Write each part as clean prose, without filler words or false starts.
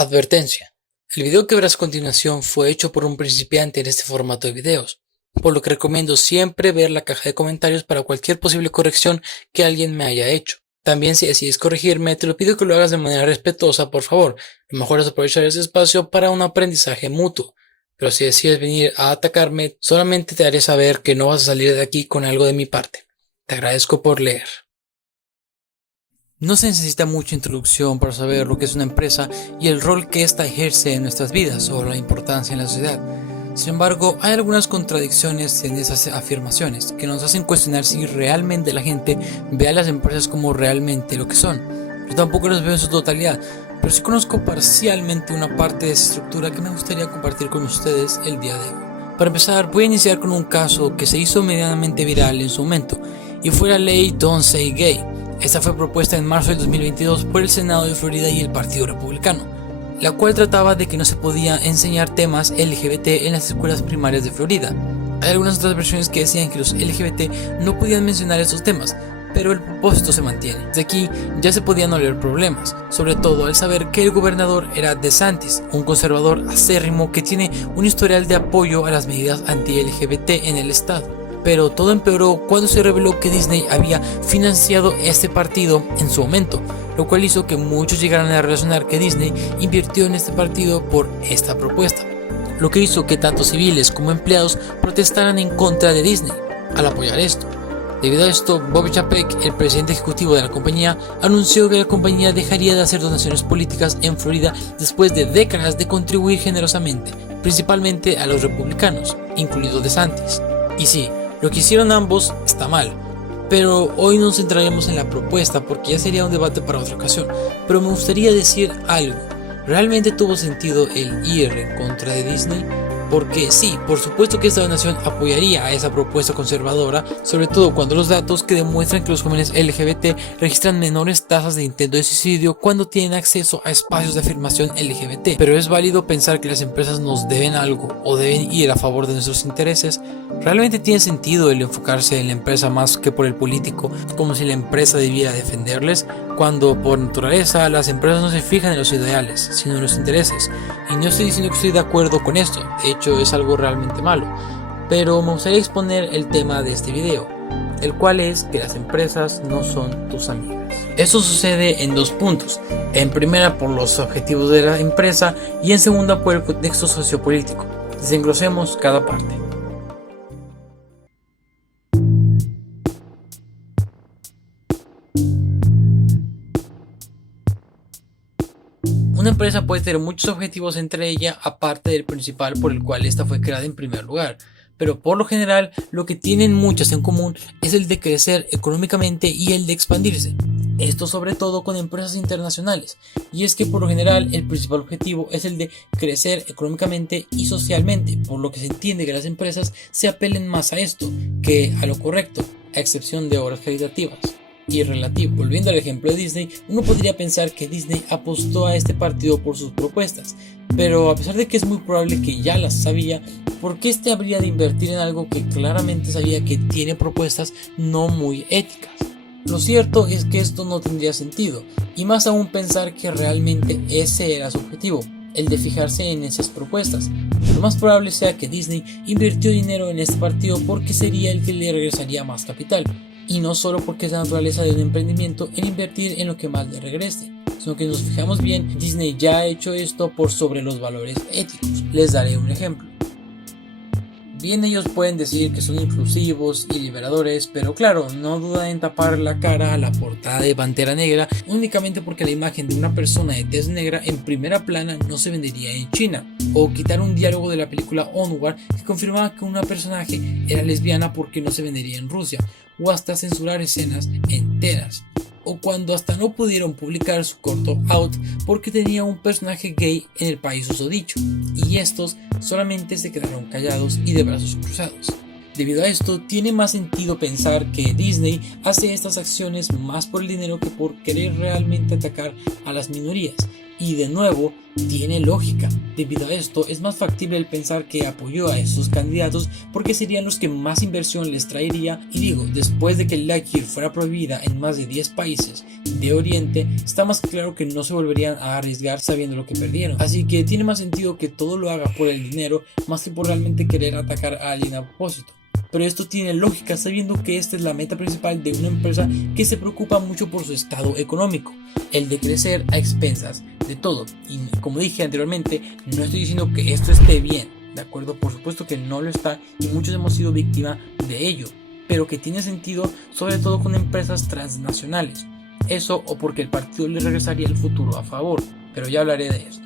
Advertencia: el video que verás a continuación fue hecho por un principiante en este formato de videos, por lo que recomiendo siempre ver la caja de comentarios para cualquier posible corrección que alguien me haya hecho. También, si decides corregirme, te lo pido que lo hagas de manera respetuosa, por favor. Lo mejor es aprovechar ese espacio para un aprendizaje mutuo. Pero si decides venir a atacarme, solamente te haré saber que no vas a salir de aquí con algo de mi parte. Te agradezco por leer. No se necesita mucha introducción para saber lo que es una empresa y el rol que ésta ejerce en nuestras vidas o la importancia en la sociedad. Sin embargo, hay algunas contradicciones en esas afirmaciones que nos hacen cuestionar si realmente la gente ve a las empresas como realmente lo que son. Yo tampoco las veo en su totalidad, pero sí conozco parcialmente una parte de esa estructura que me gustaría compartir con ustedes el día de hoy. Para empezar, voy a iniciar con un caso que se hizo medianamente viral en su momento, y fue la ley Don't Say Gay. Esta fue propuesta en marzo del 2022 por el Senado de Florida y el Partido Republicano, la cual trataba de que no se podía enseñar temas LGBT en las escuelas primarias de Florida. Hay algunas otras versiones que decían que los LGBT no podían mencionar estos temas, pero el propósito se mantiene. Desde aquí ya se podían oler problemas, sobre todo al saber que el gobernador era DeSantis, un conservador acérrimo que tiene un historial de apoyo a las medidas anti-LGBT en el estado. Pero todo empeoró cuando se reveló que Disney había financiado este partido en su momento, lo cual hizo que muchos llegaran a relacionar que Disney invirtió en este partido por esta propuesta, lo que hizo que tanto civiles como empleados protestaran en contra de Disney al apoyar esto. Debido a esto, Bob Chapek, el presidente ejecutivo de la compañía, anunció que la compañía dejaría de hacer donaciones políticas en Florida después de décadas de contribuir generosamente, principalmente a los republicanos, incluido DeSantis. Y sí, lo que hicieron ambos está mal, pero hoy nos centraremos en la propuesta porque ya sería un debate para otra ocasión. Pero me gustaría decir algo: ¿realmente tuvo sentido el ir en contra de Disney? Porque sí, por supuesto que esta donación apoyaría a esa propuesta conservadora, sobre todo cuando los datos que demuestran que los jóvenes LGBT registran menores tasas de intento de suicidio cuando tienen acceso a espacios de afirmación LGBT. Pero es válido pensar que las empresas nos deben algo o deben ir a favor de nuestros intereses. ¿Realmente tiene sentido el enfocarse en la empresa más que por el político, como si la empresa debiera defenderles, cuando por naturaleza las empresas no se fijan en los ideales, sino en los intereses? Y no estoy diciendo que estoy de acuerdo con esto, de hecho es algo realmente malo, pero me gustaría exponer el tema de este video, el cual es que las empresas no son tus amigas. Esto sucede en dos puntos: en primera por los objetivos de la empresa y en segunda por el contexto sociopolítico. Desenglosemos cada parte. Una empresa puede tener muchos objetivos entre ella, aparte del principal por el cual esta fue creada en primer lugar, pero por lo general lo que tienen muchas en común es el de crecer económicamente y el de expandirse. Esto sobre todo con empresas internacionales, y es que por lo general el principal objetivo es el de crecer económicamente y socialmente, por lo que se entiende que las empresas se apelen más a esto que a lo correcto, a excepción de obras caritativas. Y relativo. Volviendo al ejemplo de Disney, uno podría pensar que Disney apostó a este partido por sus propuestas, pero a pesar de que es muy probable que ya las sabía, ¿por qué este habría de invertir en algo que claramente sabía que tiene propuestas no muy éticas? Lo cierto es que esto no tendría sentido, y más aún pensar que realmente ese era su objetivo, el de fijarse en esas propuestas. Lo más probable sea que Disney invirtió dinero en este partido porque sería el que le regresaría más capital, y no solo porque es la naturaleza de un emprendimiento el invertir en lo que más le regrese, sino que nos fijamos bien, Disney ya ha hecho esto por sobre los valores éticos. Les daré un ejemplo. Bien, ellos pueden decir que son inclusivos y liberadores, pero claro, no dudan en tapar la cara a la portada de Pantera Negra únicamente porque la imagen de una persona de tez negra en primera plana no se vendería en China, o quitar un diálogo de la película Onward que confirmaba que una personaje era lesbiana porque no se vendería en Rusia, o hasta censurar escenas enteras, o cuando hasta no pudieron publicar su corto Out porque tenía un personaje gay en el país susodicho, y estos solamente se quedaron callados y de brazos cruzados. Debido a esto, tiene más sentido pensar que Disney hace estas acciones más por el dinero que por querer realmente atacar a las minorías, Y de nuevo, tiene lógica. Debido a esto, es más factible el pensar que apoyó a esos candidatos porque serían los que más inversión les traería. Y digo, después de que Lightyear fuera prohibida en más de 10 países de Oriente, está más claro que no se volverían a arriesgar sabiendo lo que perdieron. Así que tiene más sentido que todo lo haga por el dinero más que por realmente querer atacar a alguien a propósito. Pero esto tiene lógica sabiendo que esta es la meta principal de una empresa que se preocupa mucho por su estado económico, el de crecer a expensas de todo. Y como dije anteriormente, no estoy diciendo que esto esté bien, ¿de acuerdo? Por supuesto que no lo está y muchos hemos sido víctima de ello, pero que tiene sentido sobre todo con empresas transnacionales. Eso o porque el partido le regresaría el futuro a favor, pero ya hablaré de esto.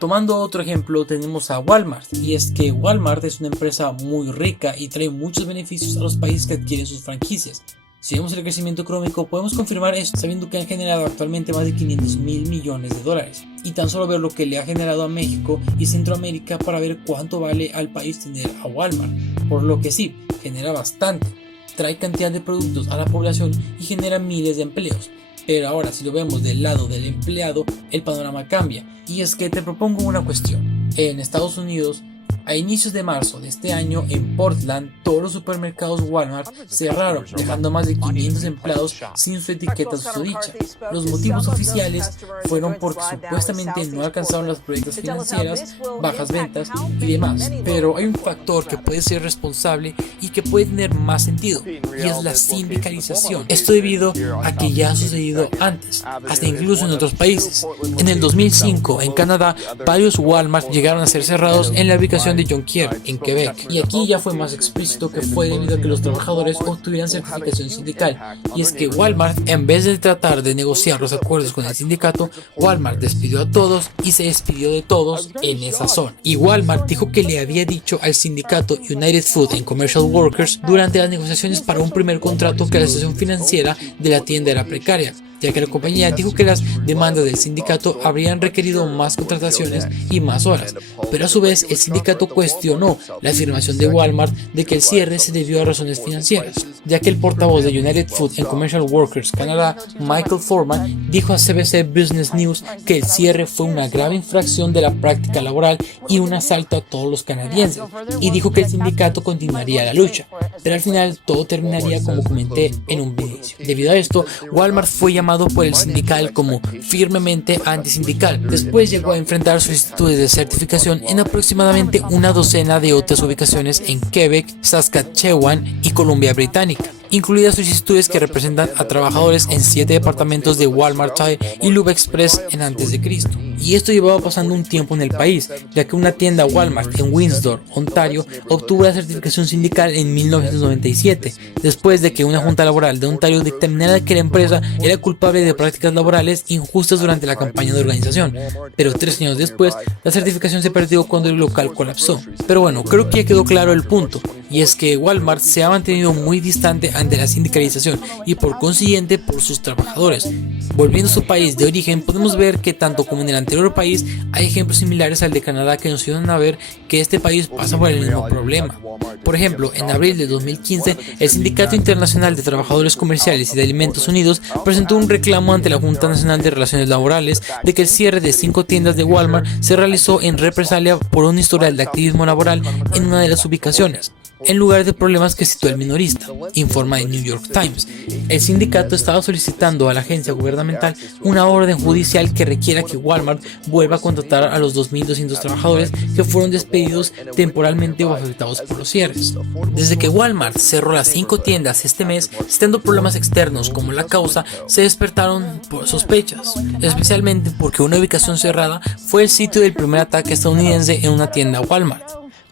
Tomando otro ejemplo, tenemos a Walmart, y es que Walmart es una empresa muy rica y trae muchos beneficios a los países que adquieren sus franquicias. Si vemos el crecimiento económico, podemos confirmar esto sabiendo que han generado actualmente más de 500.000 millones de dólares. Y tan solo ver lo que le ha generado a México y Centroamérica para ver cuánto vale al país tener a Walmart. Por lo que sí, genera bastante, trae cantidad de productos a la población y genera miles de empleos. Pero ahora, si lo vemos del lado del empleado, el panorama cambia. Y es que te propongo una cuestión. En Estados Unidos, a inicios de marzo de este año, en Portland, todos los supermercados Walmart cerraron, dejando más de 500 empleados sin su etiqueta susodicha. Los motivos oficiales fueron porque supuestamente no alcanzaron las proyectas financieras, bajas ventas y demás. Pero hay un factor que puede ser responsable y que puede tener más sentido, y es la sindicalización. Esto debido a que ya ha sucedido antes, hasta incluso en otros países. En el 2005, en Canadá, varios Walmart llegaron a ser cerrados en la ubicación de Jonquière, en Quebec, y aquí ya fue más explícito que fue debido a que los trabajadores obtuvieran certificación sindical. Y es que Walmart, en vez de tratar de negociar los acuerdos con el sindicato, Walmart despidió a todos y se despidió de todos en esa zona. Y Walmart dijo que le había dicho al sindicato United Food and Commercial Workers durante las negociaciones para un primer contrato que la situación financiera de la tienda era precaria, ya que la compañía dijo que las demandas del sindicato habrían requerido más contrataciones y más horas, pero a su vez el sindicato cuestionó la afirmación de Walmart de que el cierre se debió a razones financieras, ya que el portavoz de United Food and Commercial Workers Canadá, Michael Foreman, dijo a CBC Business News que el cierre fue una grave infracción de la práctica laboral y un asalto a todos los canadienses, y dijo que el sindicato continuaría la lucha, pero al final todo terminaría como comenté en un inicio. Debido a esto, Walmart fue llamado por el sindical como firmemente antisindical. Después llegó a enfrentar solicitudes de certificación en aproximadamente una docena de otras ubicaciones en Quebec, Saskatchewan y Columbia Británica, incluidas solicitudes que representan a trabajadores en 7 departamentos de Walmart Tire y Lube Express en antes de Cristo. Y esto llevaba pasando un tiempo en el país, ya que una tienda Walmart en Windsor, Ontario, obtuvo la certificación sindical en 1997, después de que una junta laboral de Ontario dictaminara que la empresa era culpable de prácticas laborales injustas durante la campaña de organización. Pero 3 años después, la certificación se perdió cuando el local colapsó. Pero bueno, creo que ya quedó claro el punto, y es que Walmart se ha mantenido muy distante ante la sindicalización y por consiguiente por sus trabajadores. Volviendo a su país de origen, podemos ver que tanto como en el anterior país hay ejemplos similares al de Canadá que nos ayudan a ver que este país pasa por el mismo problema. Por ejemplo, en abril de 2015, el Sindicato Internacional de Trabajadores Comerciales y de Alimentos Unidos presentó un reclamo ante la Junta Nacional de Relaciones Laborales de que el cierre de 5 tiendas de Walmart se realizó en represalia por un historial de activismo laboral en una de las ubicaciones, en lugar de problemas que citó el minorista, informa el New York Times. El sindicato estaba solicitando a la agencia gubernamental una orden judicial que requiera que Walmart vuelva a contratar a los 2.200 trabajadores que fueron despedidos temporalmente o afectados por los cierres. Desde que Walmart cerró las 5 tiendas este mes, citando problemas externos como la causa, se despertaron por sospechas, especialmente porque una ubicación cerrada fue el sitio del primer ataque estadounidense en una tienda Walmart.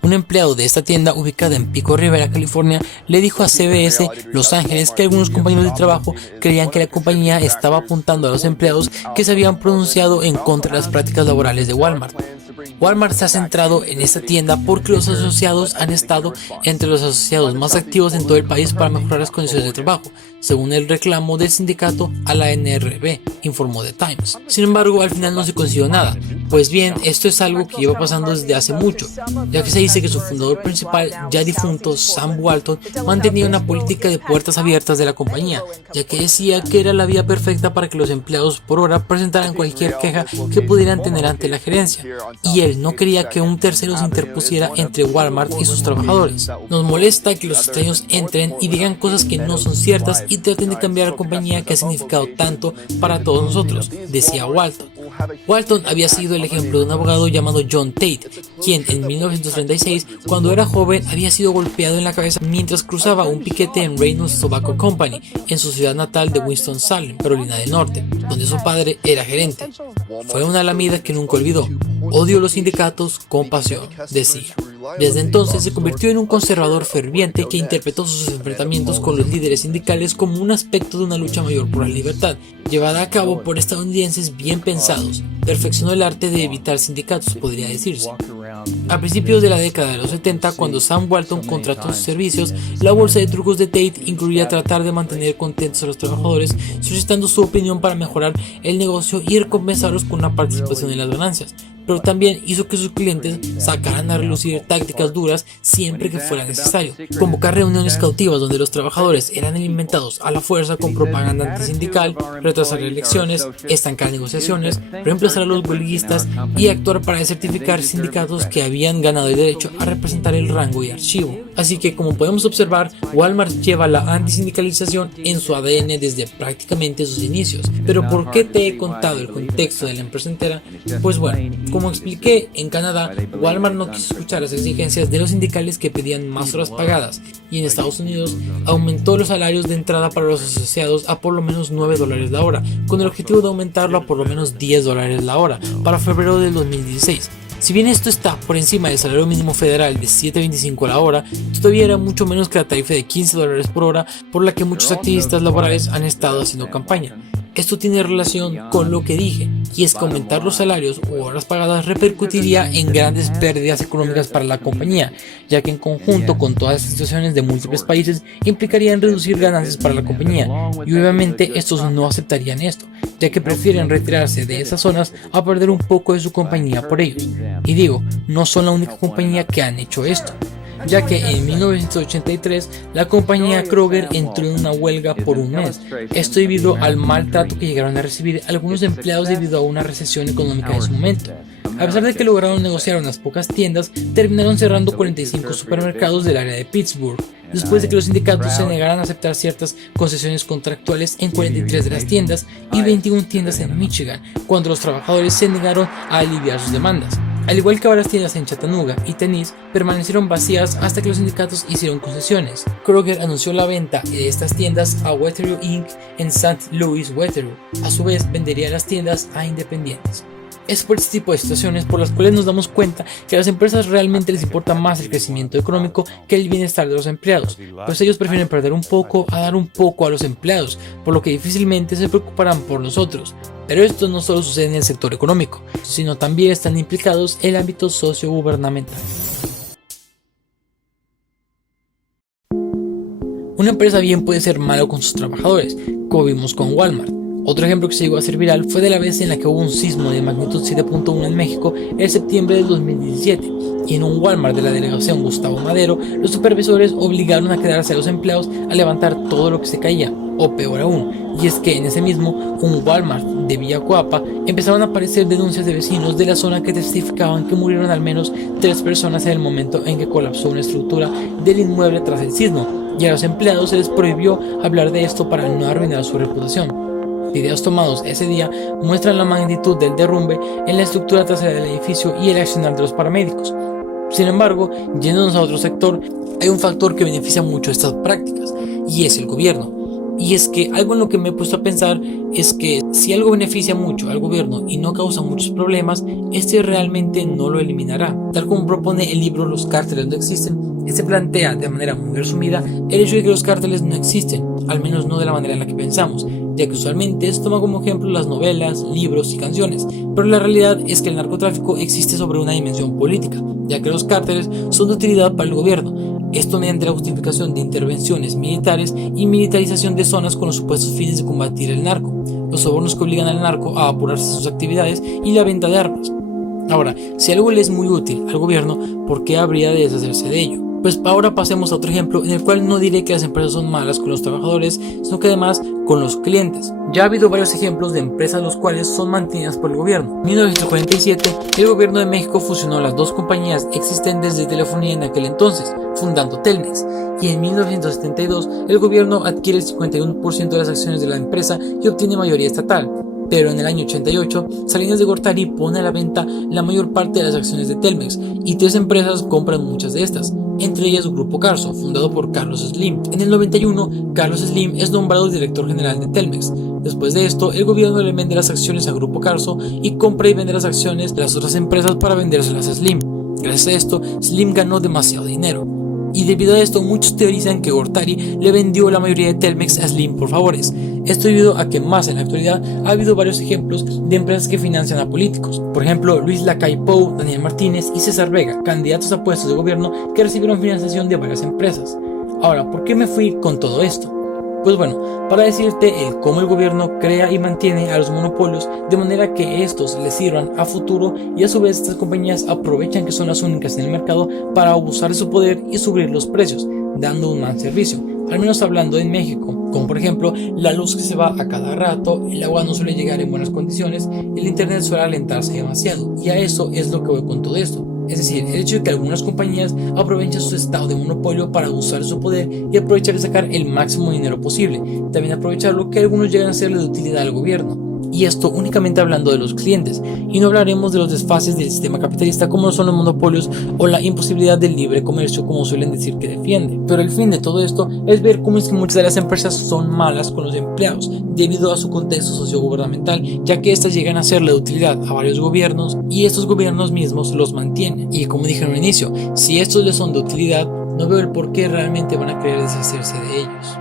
Un empleado de esta tienda ubicada en Pico Rivera, California, le dijo a CBS Los Ángeles que algunos compañeros de trabajo creían que la compañía estaba apuntando a los empleados que se habían pronunciado en contra de las prácticas laborales de Walmart. Walmart se ha centrado en esta tienda porque los asociados han estado entre los asociados más activos en todo el país para mejorar las condiciones de trabajo. según el reclamo del sindicato a la NRB, informó The Times. Sin embargo, al final no se consiguió nada. Pues bien, esto es algo que lleva pasando desde hace mucho, ya que se dice que su fundador principal, ya difunto Sam Walton, mantenía una política de puertas abiertas de la compañía, ya que decía que era la vía perfecta para que los empleados por hora presentaran cualquier queja que pudieran tener ante la gerencia, y él no quería que un tercero se interpusiera entre Walmart y sus trabajadores. Nos molesta que los extraños entren y digan cosas que no son ciertas y traten de cambiar la compañía que ha significado tanto para todos nosotros, decía Walton. Walton había sido el ejemplo de un abogado llamado John Tate, quien en 1936, cuando era joven, había sido golpeado en la cabeza mientras cruzaba un piquete en Reynolds Tobacco Company, en su ciudad natal de Winston-Salem, Carolina del Norte, donde su padre era gerente. Fue una alameda que nunca olvidó. Odio los sindicatos con pasión, decía. Desde entonces se convirtió en un conservador ferviente que interpretó sus enfrentamientos con los líderes sindicales como un aspecto de una lucha mayor por la libertad, llevada a cabo por estadounidenses bien pensados. Perfeccionó el arte de evitar sindicatos, podría decirse. A principios de la década de los 70, cuando Sam Walton contrató sus servicios, la bolsa de trucos de Tate incluía tratar de mantener contentos a los trabajadores, solicitando su opinión para mejorar el negocio y recompensarlos con una participación en las ganancias, pero también hizo que sus clientes sacaran a relucir tácticas duras siempre que fuera necesario. Convocar reuniones cautivas donde los trabajadores eran alimentados a la fuerza con propaganda antisindical, retrasar elecciones, estancar negociaciones, reemplazar a los huelguistas y actuar para certificar sindicatos que habían ganado el derecho a representar el rango y archivo. Así que, como podemos observar, Walmart lleva la antisindicalización en su ADN desde prácticamente sus inicios. Pero ¿por qué te he contado el contexto de la empresa entera? Pues bueno, como expliqué, en Canadá, Walmart no quiso escuchar las exigencias de los sindicales que pedían más horas pagadas, y en Estados Unidos aumentó los salarios de entrada para los asociados a por lo menos $9 la hora, con el objetivo de aumentarlo a por lo menos $10 la hora para febrero del 2016. Si bien esto está por encima del salario mínimo federal de $7.25 la hora, todavía era mucho menos que la tarifa de $15 por hora por la que muchos activistas laborales han estado haciendo campaña. Esto tiene relación con lo que dije, y es que aumentar los salarios u horas pagadas repercutiría en grandes pérdidas económicas para la compañía, ya que en conjunto con todas las situaciones de múltiples países implicaría en reducir ganancias para la compañía, y obviamente estos no aceptarían esto, ya que prefieren retirarse de esas zonas a perder un poco de su compañía por ellos. Y digo, no son la única compañía que han hecho esto, ya que en 1983 la compañía Kroger entró en una huelga por un mes, esto debido al maltrato que llegaron a recibir algunos empleados debido a una recesión económica en su momento. A pesar de que lograron negociar unas pocas tiendas, terminaron cerrando 45 supermercados del área de Pittsburgh, después de que los sindicatos se negaran a aceptar ciertas concesiones contractuales en 43 de las tiendas y 21 tiendas en Michigan, cuando los trabajadores se negaron a aliviar sus demandas. Al igual que varias tiendas en Chattanooga y Tennessee, permanecieron vacías hasta que los sindicatos hicieron concesiones. Kroger anunció la venta de estas tiendas a Wetheroo Inc. en St. Louis, Wetheroo. A su vez, vendería las tiendas a independientes. Es por este tipo de situaciones por las cuales nos damos cuenta que a las empresas realmente les importa más el crecimiento económico que el bienestar de los empleados, pues ellos prefieren perder un poco a dar un poco a los empleados, por lo que difícilmente se preocuparán por nosotros. Pero esto no solo sucede en el sector económico, sino también están implicados en el ámbito sociogubernamental. Una empresa bien puede ser mala con sus trabajadores, como vimos con Walmart. Otro ejemplo que se llegó a hacer viral fue de la vez en la que hubo un sismo de magnitud 7.1 en México en septiembre del 2017, y en un Walmart de la delegación Gustavo Madero, los supervisores obligaron a quedarse a los empleados a levantar todo lo que se caía, o peor aún, y es que en ese mismo, un Walmart de Villacuapa, empezaron a aparecer denuncias de vecinos de la zona que testificaban que murieron al menos 3 personas en el momento en que colapsó una estructura del inmueble tras el sismo, y a los empleados se les prohibió hablar de esto para no arruinar su reputación. Videos tomados ese día muestran la magnitud del derrumbe en la estructura trasera del edificio y el accionar de los paramédicos. Sin embargo, yéndonos a otro sector, hay un factor que beneficia mucho estas prácticas, y es el gobierno. Y es que algo en lo que me he puesto a pensar es que si algo beneficia mucho al gobierno y no causa muchos problemas, este realmente no lo eliminará. Tal como propone el libro Los cárteles no existen, este plantea de manera muy resumida el hecho de que los cárteles no existen, al menos no de la manera en la que pensamos, ya que usualmente se toma como ejemplo las novelas, libros y canciones, pero la realidad es que el narcotráfico existe sobre una dimensión política, ya que los cárteles son de utilidad para el gobierno, Esto mediante la justificación de intervenciones militares y militarización de zonas con los supuestos fines de combatir el narco, los sobornos que obligan al narco a apurarse sus actividades y la venta de armas. Ahora, si algo le es muy útil al gobierno, ¿por qué habría de deshacerse de ello? Pues ahora pasemos a otro ejemplo en el cual no diré que las empresas son malas con los trabajadores, sino que además con los clientes. Ya ha habido varios ejemplos de empresas los cuales son mantenidas por el gobierno. En 1947, el gobierno de México fusionó las dos compañías existentes de telefonía en aquel entonces, fundando Telmex. Y en 1972, el gobierno adquiere el 51% de las acciones de la empresa y obtiene mayoría estatal. Pero en el año 88, Salinas de Gortari pone a la venta la mayor parte de las acciones de Telmex y 3 empresas compran muchas de estas, entre ellas Grupo Carso, fundado por Carlos Slim. En el 91, Carlos Slim es nombrado director general de Telmex. Después de esto, el gobierno le vende las acciones a Grupo Carso y compra y vende las acciones de las otras empresas para vendérselas a Slim. Gracias a esto, Slim ganó demasiado dinero. Y debido a esto, muchos teorizan que Gortari le vendió la mayoría de Telmex a Slim por favores. Esto debido a que más en la actualidad ha habido varios ejemplos de empresas que financian a políticos. Por ejemplo, Luis Lacalle Pou, Daniel Martínez y César Vega, candidatos a puestos de gobierno que recibieron financiación de varias empresas. Ahora, ¿por qué me fui con todo esto? Pues bueno, para decirte cómo el gobierno crea y mantiene a los monopolios de manera que estos les sirvan a futuro y a su vez estas compañías aprovechan que son las únicas en el mercado para abusar de su poder y subir los precios, dando un mal servicio, al menos hablando en México, como por ejemplo la luz que se va a cada rato, el agua no suele llegar en buenas condiciones, el internet suele alentarse demasiado y a eso es lo que voy con todo esto. Es decir, el hecho de que algunas compañías aprovechen su estado de monopolio para usar su poder y aprovechar de sacar el máximo dinero posible. También aprovechar lo que algunos llegan a serle de utilidad al gobierno. Y esto únicamente hablando de los clientes, y no hablaremos de los desfases del sistema capitalista como son los monopolios o la imposibilidad del libre comercio como suelen decir que defiende. Pero el fin de todo esto es ver cómo es que muchas de las empresas son malas con los empleados debido a su contexto sociogubernamental, ya que estas llegan a serle de utilidad a varios gobiernos y estos gobiernos mismos los mantienen. Y como dije en un inicio, si estos les son de utilidad, no veo el por qué realmente van a querer deshacerse de ellos.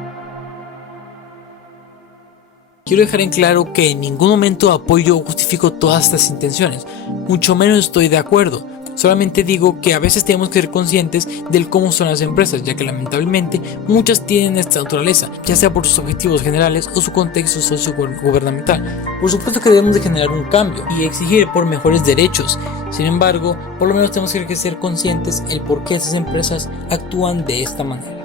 Quiero dejar en claro que en ningún momento apoyo o justifico todas estas intenciones, mucho menos estoy de acuerdo. Solamente digo que a veces tenemos que ser conscientes del cómo son las empresas, ya que lamentablemente muchas tienen esta naturaleza, ya sea por sus objetivos generales o su contexto socio-gubernamental. Por supuesto que debemos de generar un cambio y exigir por mejores derechos. Sin embargo, por lo menos tenemos que ser conscientes el por qué esas empresas actúan de esta manera.